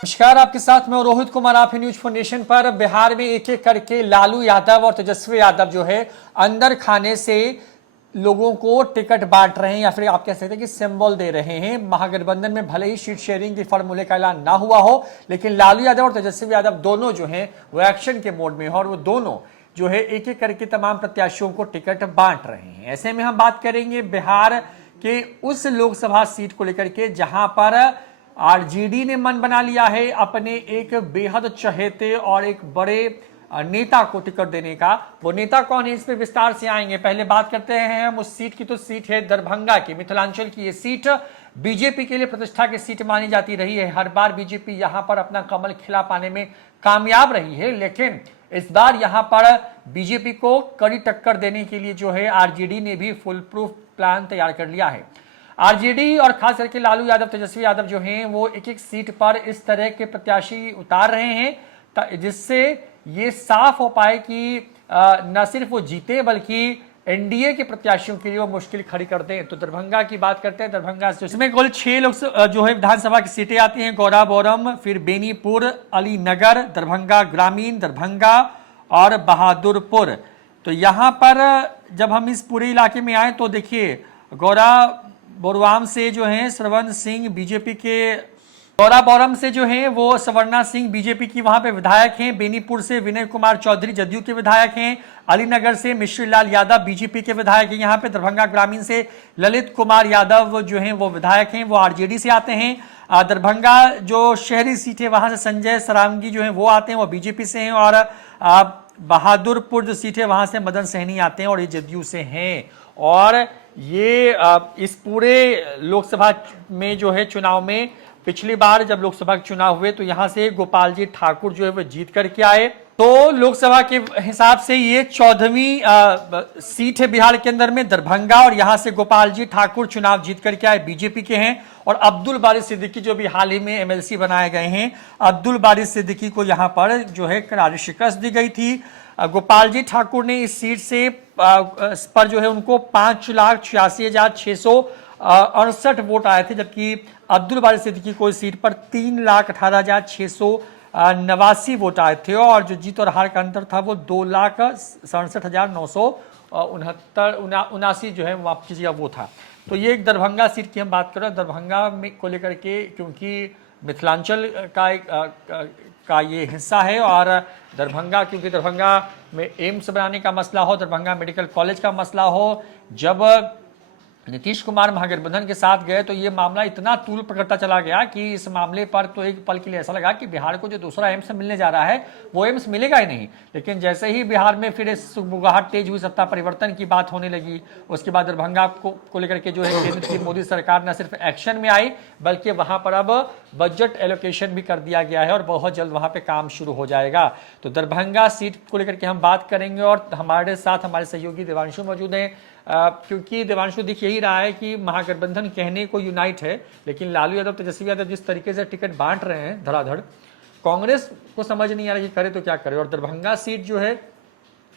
नमस्कार, आपके साथ मैं रोहित कुमार। आप न्यूज फॉर नेशन पर। बिहार में एक एक करके लालू यादव और तेजस्वी यादव जो है अंदर खाने से लोगों को टिकट बांट रहे हैं, या फिर आप कह सकते हैं कि सिंबल दे रहे हैं। महागठबंधन में भले ही सीट शेयरिंग के फॉर्मूले का ऐलान ना हुआ हो, लेकिन लालू यादव और तेजस्वी यादव दोनों जो हैं वो एक्शन के मोड में हैं और वो दोनों जो है एक एक करके तमाम प्रत्याशियों को टिकट बांट रहे हैं। ऐसे में हम बात करेंगे बिहार के उस लोकसभा सीट को लेकर के जहां पर आरजेडी ने मन बना लिया है अपने एक बेहद चहेते और एक बड़े नेता को टिकट देने का। वो नेता कौन है, इस पे विस्तार से आएंगे। पहले बात करते हैं हम उस सीट की। तो सीट है दरभंगा की, मिथिलांचल की। ये सीट बीजेपी के लिए प्रतिष्ठा की सीट मानी जाती रही है। हर बार बीजेपी यहां पर अपना कमल खिला पाने में कामयाब रही है, लेकिन इस बार यहां पर बीजेपी को कड़ी टक्कर देने के लिए जो है आरजेडी ने भी फुल प्रूफ प्लान तैयार कर लिया है। आरजेडी और खास करके लालू यादव तेजस्वी यादव जो हैं वो एक एक सीट पर इस तरह के प्रत्याशी उतार रहे हैं जिससे ये साफ हो पाए कि न सिर्फ वो जीते बल्कि एनडीए के प्रत्याशियों के लिए वो मुश्किल खड़ी कर दें। तो दरभंगा की बात करते हैं। दरभंगा से इसमें कुल 6 लोग जो है विधानसभा की सीटें आती हैं। गौराबौरम, फिर बेनीपुर, अलीनगर, दरभंगा ग्रामीण, दरभंगा और बहादुरपुर। तो यहां पर जब हम इस पूरे इलाके में आए तो देखिए, बोरवाम से जो हैं श्रवण सिंह बीजेपी के, गौराबौरम से जो हैं वो सवर्णा सिंह बीजेपी की वहां पे विधायक हैं। बेनीपुर से विनय कुमार चौधरी जदयू के विधायक हैं। अलीनगर से मिश्री लाल यादव बीजेपी के विधायक हैं यहाँ पे। दरभंगा ग्रामीण से ललित कुमार यादव जो हैं वो विधायक हैं, वो आरजेडी से आते हैं। दरभंगा जो शहरी सीट है वहां से संजय सरावगी जो हैं वो आते हैं, वो बीजेपी से हैं। और बहादुरपुर जो सीट है वहां से मदन सहनी आते हैं और ये जदयू से हैं। और ये इस पूरे लोकसभा में जो है चुनाव में पिछली बार जब लोकसभा के चुनाव हुए तो यहां से गोपाल जी ठाकुर जो है वो जीत करके आए। तो लोकसभा के हिसाब से ये 14वीं सीट है बिहार के अंदर में, दरभंगा। और यहां से गोपाल जी ठाकुर चुनाव जीत करके आए, बीजेपी के हैं। और अब्दुल बारी सिद्दीकी जो भी हाल ही में एमएलसी बनाए गए हैं, अब्दुल बारी सिद्दीकी को यहां पर जो है करारी शिकस्त दी गई थी। गोपाल जी ठाकुर ने इस सीट से पर जो है उनको 5,86,668 वोट आए थे, जबकि अब्दुल बारी सिद्दीकी को इस सीट पर 3,18,689 वोट आए थे। और जो जीत और हार का अंतर था वो 2,67,979 जो है माफ कीजिएगा वो था। तो ये एक दरभंगा सीट की हम बात कर रहे हैं। दरभंगा में को लेकर के क्योंकि मिथिलांचल का ये हिस्सा है, और दरभंगा क्योंकि दरभंगा में एम्स बनाने का मसला हो, दरभंगा मेडिकल कॉलेज का मसला हो, जब नीतीश कुमार महागठबंधन के साथ गए तो ये मामला इतना तूल पकड़ता चला गया कि इस मामले पर तो एक पल के लिए ऐसा लगा कि बिहार को जो दूसरा एम्स मिलने जा रहा है वो एम्स मिलेगा ही नहीं। लेकिन जैसे ही बिहार में फिर सुगबुगाहट तेज हुई, सत्ता परिवर्तन की बात होने लगी, उसके बाद दरभंगा को लेकर के जो है केंद्र की मोदी सरकार न सिर्फ एक्शन में आई बल्कि वहां पर अब बजट एलोकेशन भी कर दिया गया है और बहुत जल्द वहां पर काम शुरू हो जाएगा। तो दरभंगा सीट को लेकर के हम बात करेंगे और हमारे साथ हमारे सहयोगी देवांशु मौजूद हैं। क्योंकि देवांशु दिख यही रहा है कि महागठबंधन कहने को यूनाइट है, लेकिन लालू यादव तेजस्वी यादव जिस तरीके से टिकट बांट रहे हैं धड़ाधड़, कांग्रेस को समझ नहीं आ रहा कि करे तो क्या करे। और दरभंगा सीट जो है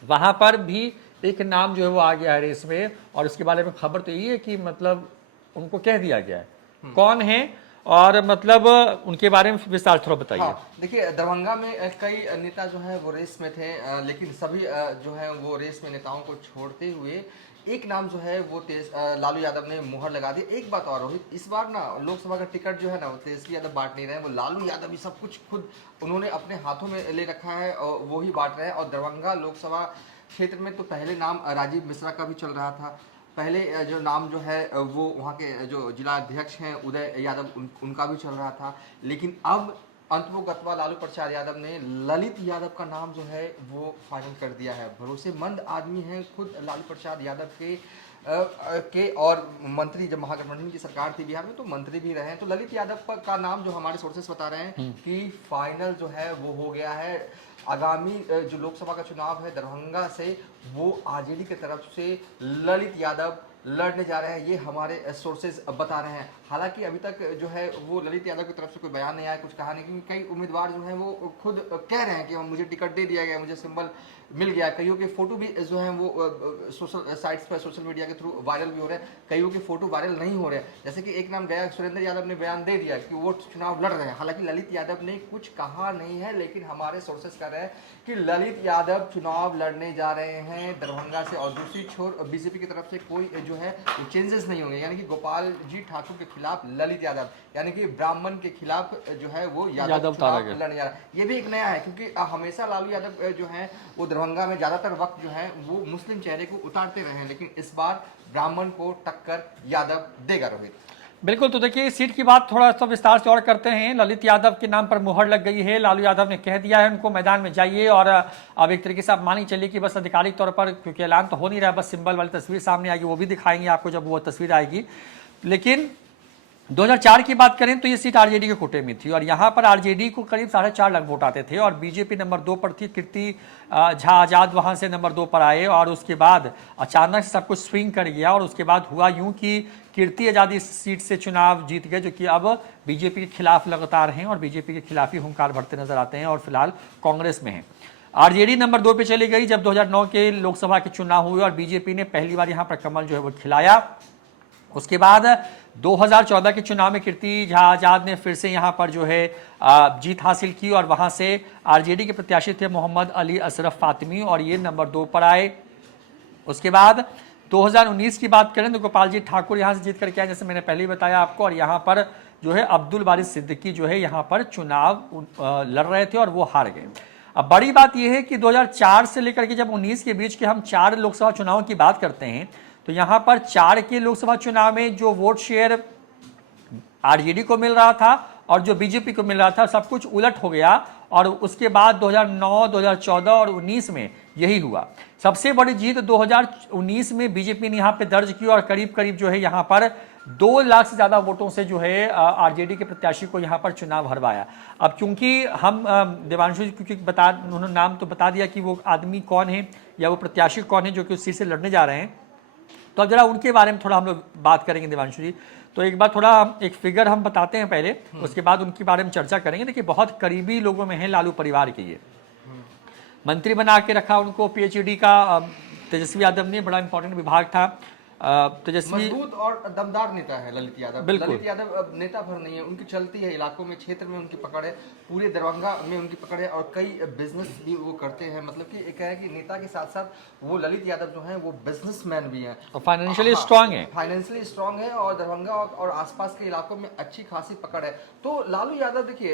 वहां पर भी एक नाम जो है वो आ गया है रेस में, और उसके बारे में खबर तो यही है कि मतलब उनको कह दिया गया है कौन है, और मतलब उनके बारे में विस्तार थोड़ा बताइए। हाँ, देखिए दरभंगा में कई नेता जो है वो रेस में थे, लेकिन सभी जो है वो रेस में नेताओं को छोड़ते हुए एक नाम जो है वो लालू यादव ने मुहर लगा दी। एक बात और रोहित, इस बार ना लोकसभा का टिकट जो है ना वो तेजस्वी यादव बांट नहीं रहे हैं, वो लालू यादव ही सब कुछ खुद उन्होंने अपने हाथों में ले रखा है और वो ही बांट रहे हैं। और दरभंगा लोकसभा क्षेत्र में तो पहले नाम राजीव मिश्रा का भी चल रहा था, पहले जो नाम जो है वो वहाँ के जो जिला अध्यक्ष हैं उदय यादव उनका भी चल रहा था, लेकिन अब अंततोगत्वा लालू प्रसाद यादव ने ललित यादव का नाम जो है वो फाइनल कर दिया है। भरोसेमंद आदमी हैं खुद लालू प्रसाद यादव के और मंत्री, जब महागठबंधन की सरकार थी बिहार में तो मंत्री भी रहे हैं। तो ललित यादव का नाम जो हमारे सोर्सेस बता रहे हैं कि फाइनल जो है वो हो गया है। आगामी जो लोकसभा का चुनाव है दरभंगा से, वो आरजेडी की तरफ से ललित यादव लड़ने जा रहे हैं, ये हमारे सोर्सेज बता रहे हैं। हालांकि अभी तक जो है वो ललित यादव की तरफ से कोई बयान नहीं आया, कुछ कहा नहीं, क्योंकि कई उम्मीदवार जो हैं वो खुद कह रहे हैं कि मुझे टिकट दे दिया गया, मुझे सिंबल मिल गया। कईयों के फोटो भी जो हैं वो सोशल साइट्स पर, सोशल मीडिया के थ्रू वायरल भी हो रहे हैं, कईयों के फोटो वायरल नहीं हो रहे हैं। जैसे कि एक नाम गया, सुरेंद्र यादव ने बयान दे दिया कि वो चुनाव लड़ रहे हैं। हालांकि ललित यादव ने कुछ कहा नहीं है, लेकिन हमारे सोर्सेज कह रहे हैं कि ललित यादव चुनाव लड़ने जा रहे हैं दरभंगा से। और दूसरी छोर बीजेपी की तरफ से कोई जो है चेंजेस नहीं होंगे, यानी कि गोपाल जी ठाकुर के खिलाफ ललित यादव, यानी कि ब्राह्मण के खिलाफ जो है वो यादव चुनाव लड़ने जा रहा है। ये भी एक नया है, क्योंकि हमेशा लालू यादव जो है वो दरभंगा में ज्यादातर वक्त जो है वो मुस्लिम चेहरे को उतारते रहे हैं, लेकिन इस बार ब्राह्मण को टक्कर यादव देगा। रोहित बिल्कुल, तो देखिए सीट की बात थोड़ा सा विस्तार से और करते हैं। ललित यादव के नाम पर मुहर लग गई है, लालू यादव ने कह दिया है उनको मैदान में जाइए। और अब एक तरीके से आप मान ही चलिए कि बस आधिकारिक तौर पर, क्योंकि ऐलान तो हो नहीं रहा, बस सिंबल वाली तस्वीर सामने आएगी, वो भी दिखाएंगे आपको जब वो तस्वीर आएगी। लेकिन 2004 की बात करें तो ये सीट आरजेडी के कोटे में थी और यहाँ पर आरजेडी को करीब 4.5 लाख वोट आते थे और बीजेपी नंबर 2 पर थी। कीर्ति झा आजाद वहाँ से नंबर 2 पर आए और उसके बाद अचानक से सब कुछ स्विंग कर गया। और उसके बाद हुआ यूं कि कीर्ति आजादी सीट से चुनाव जीत गए, जो कि अब बीजेपी के खिलाफ लगातार हैं और बीजेपी के खिलाफ ही हुंकार भरते नजर आते हैं और फिलहाल कांग्रेस में हैं। आरजेडी नंबर 2 पे चली गई जब 2009 के लोकसभा के चुनाव हुए और बीजेपी ने पहली बार यहाँ पर कमल जो है वो खिलाया। उसके बाद 2014 के चुनाव में कीर्ति झा आजाद ने फिर से यहाँ पर जो है जीत हासिल की और वहाँ से आरजेडी के प्रत्याशी थे मोहम्मद अली अशरफ फातिमी और ये नंबर 2 पर आए। उसके बाद 2019 की बात करें तो गोपाल जी ठाकुर यहाँ से जीत करके आए, जैसे मैंने पहले ही बताया आपको। और यहाँ पर जो है अब्दुल बारिश सिद्दीकी जो है यहाँ पर चुनाव लड़ रहे थे और वो हार गए। अब बड़ी बात यह है कि 2004 से लेकर के जब 19 के बीच के हम 4 लोकसभा चुनावों की बात करते हैं तो यहाँ पर 4 के लोकसभा चुनाव में जो वोट शेयर आरजेडी को मिल रहा था और जो बीजेपी को मिल रहा था, सब कुछ उलट हो गया। और उसके बाद 2009, 2014 और 19 में यही हुआ। सबसे बड़ी जीत 2019 में बीजेपी ने यहाँ पे दर्ज की और करीब करीब जो है यहाँ पर 2 लाख से ज़्यादा वोटों से जो है आरजेडी के प्रत्याशी को यहाँ पर चुनाव हरवाया। अब क्योंकि हम देवांशु क्योंकि उन्होंने नाम तो बता दिया कि वो आदमी कौन है या वो प्रत्याशी कौन है जो कि उस सीट से लड़ने जा रहे हैं, तो अब जरा उनके बारे में थोड़ा हम लोग बात करेंगे देवांशु जी। तो एक बार थोड़ा एक फिगर हम बताते हैं पहले, उसके बाद उनके बारे में चर्चा करेंगे। देखिए बहुत करीबी लोगों में है लालू परिवार के, ये मंत्री बना के रखा उनको पीएचडी का तेजस्वी यादव ने, बड़ा इंपॉर्टेंट विभाग था। तेजस्वी मजबूत और दमदार नेता है ललित यादव। ललित यादव अब नेता भर नहीं है, उनकी चलती है इलाकों में, क्षेत्र में उनकी पकड़ है, पूरे दरभंगा में उनकी पकड़ है और कई बिजनेस भी वो करते हैं। मतलब कि एक है कि नेता के साथ साथ वो ललित यादव जो हैं वो बिजनेसमैन भी हैं और फाइनेंशियली स्ट्रांग है, फाइनेंशियली स्ट्रांग है और दरभंगा और आसपास के इलाकों में अच्छी खासी पकड़ है। तो लालू यादव देखिए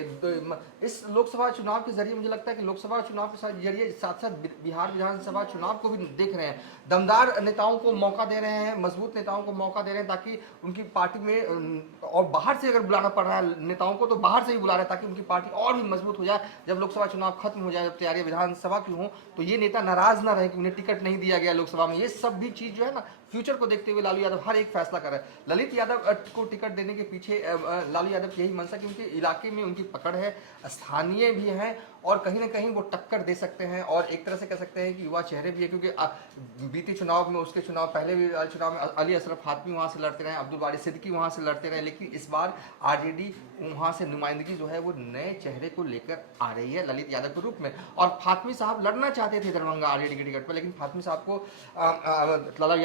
इस लोकसभा चुनाव के जरिए मुझे लगता है कि लोकसभा चुनाव के जरिए साथ साथ बिहार विधानसभा चुनाव को भी देख रहे हैं। दमदार नेताओं को मौका दे रहे हैं, मजबूत नेताओं को मौका दे रहे हैं ताकि उनकी पार्टी में, और बाहर से अगर बुलाना पड़ रहा है नेताओं को तो बाहर से ही बुला रहे हैं ताकि उनकी पार्टी और भी मजबूत हो जाए। जब लोकसभा चुनाव खत्म हो जाए, जब तैयारी विधानसभा की हो, तो ये नेता नाराज ना रहे कि उन्हें टिकट नहीं दिया गया लोकसभा में। ये सब भी चीज जो है ना फ्यूचर को देखते हुए लालू यादव हर एक फैसला कर रहे हैं। ललित यादव को टिकट देने के पीछे लालू यादव की यही मंशा, क्योंकि इलाके में उनकी पकड़ है, स्थानीय भी हैं और कहीं ना कहीं वो टक्कर दे सकते हैं और एक तरह से कह सकते हैं कि युवा चेहरे भी है, क्योंकि बीते चुनाव में, उसके चुनाव पहले भी चुनाव में अली अशरफ फातिमी वहाँ से लड़ते रहे, अब्दुल बारी सिद्दीकी वहाँ से लड़ते रहे, लेकिन इस बार आरजेडी वहाँ से नुमाइंदगी जो है वो नए चेहरे को लेकर आ रही है ललित यादव के रूप में। और फातिमी साहब लड़ना चाहते थे दरभंगा आरजेडी के टिकट पर, लेकिन फातिमी साहब को लालू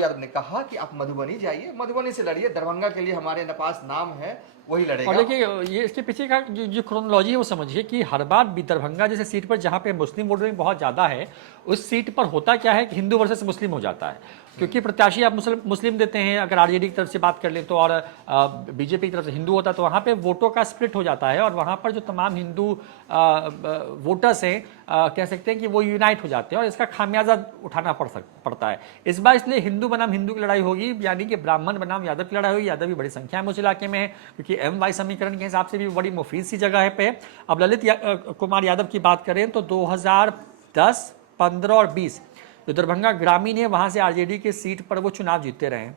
यादव ने कहा कि आप मधुबनी जाइए, मधुबनी से लड़िए, दरभंगा के लिए हमारे पास नाम है, वही लड़ेगा। और देखिए ये इसके पीछे का जो क्रोनोलॉजी है वो समझिए कि हर बार दरभंगा जैसे सीट पर जहाँ पे मुस्लिम वोटिंग बहुत ज़्यादा है, उस सीट पर होता क्या है कि हिंदू वर्सेस मुस्लिम हो जाता है, क्योंकि प्रत्याशी आप मुस्लिम देते हैं। अगर आरजेडी की तरफ से बात कर लें तो, और बीजेपी की तरफ से हिंदू होता है, तो वहाँ पे वोटों का स्प्लिट हो जाता है और वहाँ पर जो तमाम हिंदू वोटर्स हैं कह सकते हैं कि वो यूनाइट हो जाते हैं और इसका खामियाजा उठाना पड़ता है। इस बार इसलिए हिंदू बनाम हिंदू की लड़ाई होगी, यानी कि ब्राह्मण बनाम यादव की लड़ाई होगी। यादव भी बड़ी संख्या में उस इलाके में है, क्योंकि MY समीकरण के हिसाब से भी बड़ी मुफीद सी जगह है पे। अब ललित कुमार यादव की बात करें तो 2010, 15 और 20 जो दरभंगा ग्रामीण है वहां से आरजेडी के सीट पर वो चुनाव जीतते रहे।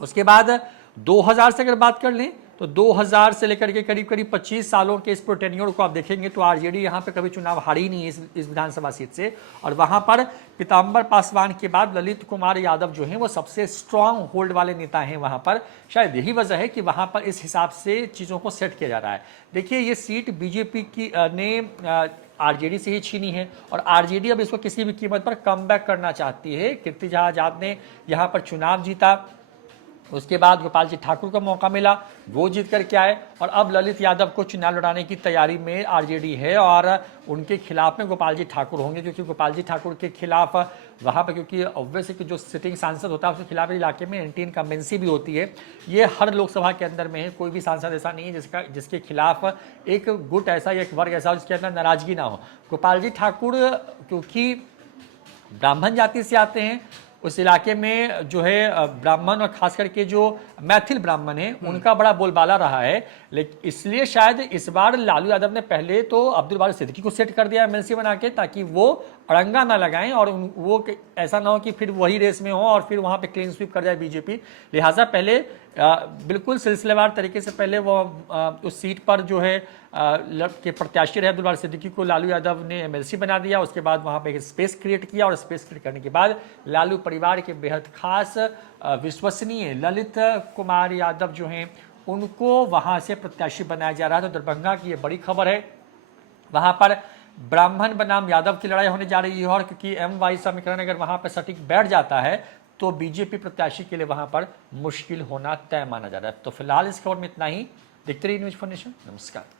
उसके बाद 2000 से अगर बात कर लें तो 2000 से लेकर के करीब करीब 25 सालों के इस टेन्योर को आप देखेंगे तो आरजेडी यहाँ पे कभी चुनाव हारी नहीं है इस विधानसभा सीट से। और वहाँ पर पीताम्बर पासवान के बाद ललित कुमार यादव जो हैं वो सबसे स्ट्रांग होल्ड वाले नेता हैं वहाँ पर। शायद यही वजह है कि वहाँ पर इस हिसाब से चीज़ों को सेट किया जा रहा है। देखिए ये सीट बीजेपी की ने आरजेडी से ही छीनी है और आरजेडी अब इसको किसी भी कीमत पर कम बैक करना चाहती है। कीर्ति झा आजाद ने यहाँ पर चुनाव जीता, उसके बाद गोपाल जी ठाकुर को मौका मिला, वो जीत करके आए और अब ललित यादव को चुनाव लड़ाने की तैयारी में आरजेडी है और उनके खिलाफ में गोपाल जी ठाकुर होंगे, क्योंकि गोपाल जी ठाकुर के खिलाफ वहाँ पर क्योंकि ऑब्वियसली कि जो सिटिंग सांसद होता है उसके खिलाफ इलाके में एंटी इनकम्बेंसी भी होती है। ये हर लोकसभा के अंदर में है, कोई भी सांसद ऐसा नहीं है जिसके खिलाफ एक गुट ऐसा या एक वर्ग ऐसा जिसके अंदर नाराजगी ना हो। गोपाल जी ठाकुर क्योंकि ब्राह्मण जाति से आते हैं, उस इलाके में जो है ब्राह्मण और खास करके जो मैथिल ब्राह्मण है उनका बड़ा बोलबाला रहा है। लेकिन इसलिए शायद इस बार लालू यादव ने पहले तो अब्दुल बारी सिद्दीकी को सेट कर दिया एमएलसी बना के, ताकि वो अड़ंगा ना लगाएं और वो ऐसा ना हो कि फिर वही रेस में हो और फिर वहां पे क्लीन स्वीप कर जाए बीजेपी। लिहाजा पहले बिल्कुल सिलसिलेवार तरीके से पहले वो उस सीट पर जो है के प्रत्याशी रहे अब्दुल बारी सिद्दीकी को लालू यादव ने एमएलसी बना दिया। उसके बाद वहां पे एक स्पेस क्रिएट किया और स्पेस क्रिएट करने के बाद लालू परिवार के बेहद खास विश्वसनीय ललित कुमार यादव जो हैं उनको वहां से प्रत्याशी बनाया जा रहा है। तो दरभंगा की ये बड़ी खबर है, वहां पर ब्राह्मण बनाम यादव की लड़ाई होने जा रही है और क्योंकि MY समीकरण अगर वहां पर सटीक बैठ जाता है तो बीजेपी प्रत्याशी के लिए वहां पर मुश्किल होना तय माना जा रहा है। तो फिलहाल इस खबर में इतना ही। देखते रहिए न्यूज़4 नेशन। नमस्कार।